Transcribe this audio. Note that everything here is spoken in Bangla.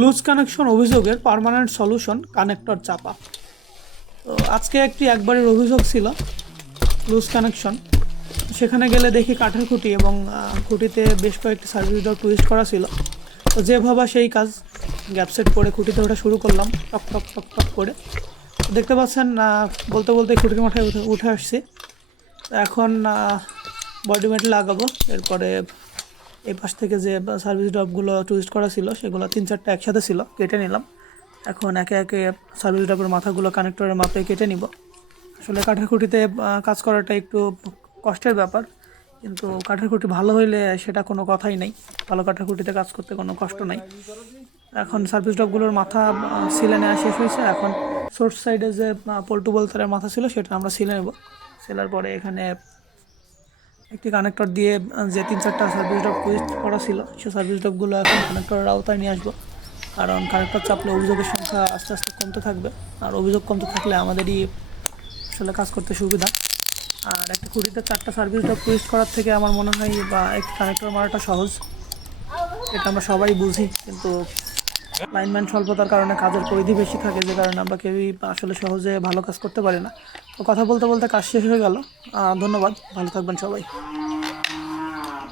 লুজ কানেকশন অভিযোগের পার্মানেন্ট সলিউশন কানেক্টর চাপা। তো আজকে একবারের অভিযোগ ছিল লুজ কানেকশন। সেখানে গেলে দেখি কাঠের খুঁটি এবং খুঁটিতে বেশ কয়েকটি সার্ভিস ডগ টুইস্ট করা ছিল। তো যে ভাবা সেই কাজ, গ্যাপ সেট করে খুঁটিতে ওঠা শুরু করলাম টক টক টক টক করে। দেখতে পাচ্ছেন বলতে বলতে খুঁটির মাথায় উঠে আসছি। এখন বডি মেট লাগাবো। এরপরে এই পাশ থেকে যে সার্ভিস ড্রপগুলো টুইস্ট করা ছিল সেগুলো 3-4টা একসাথে ছিল, কেটে নিলাম। এখন একে একে সার্ভিস ড্রপের মাথাগুলো কানেক্টরের মাপে কেটে নিব। আসলে কাঠের খুঁটিতে কাজ করাটা একটু কষ্টের ব্যাপার, কিন্তু কাঠের খুঁটি ভালো হইলে সেটা কোনো কথাই নেই। ভালো কাঠের খুঁটিতে কাজ করতে কোনো কষ্ট নাই। এখন সার্ভিস ড্রপগুলোর মাথা সিলে নেওয়া শেষ হয়েছে। এখন সোর্স সাইডে যে পল্টু বলতারের মাথা ছিল সেটা আমরা সিলে নেব। সেলার পরে এখানে একটি কানেক্টর দিয়ে যে 3-4টা সার্ভিস ড্রপ টুইস্ট করা ছিল সেই সার্ভিস ড্রপগুলো এখন কানেক্টরের আওতায় নিয়ে আসবো। কারণ কানেক্টর চাপলে অভিযোগের সংখ্যা আস্তে আস্তে কমতে থাকবে, আর অভিযোগ কমতে থাকলে আমাদেরই আসলে কাজ করতে সুবিধা। আর একটা খুঁটিতে 4টা সার্ভিস ড্রপ টুইস্ট করার থেকে আমার মনে হয় বা একটি কানেক্টর মারাটা সহজ। এটা আমরা সবাই বুঝি, কিন্তু লাইনম্যান স্বল্পতার কারণে কাজের পরিধি বেশি থাকে, যে কারণে আমরা কেউই আসলে সহজে ভালো কাজ করতে পারি না। তো কথা বলতে বলতে কাজ শেষ হয়ে গেল। ধন্যবাদ, ভালো থাকবেন সবাই।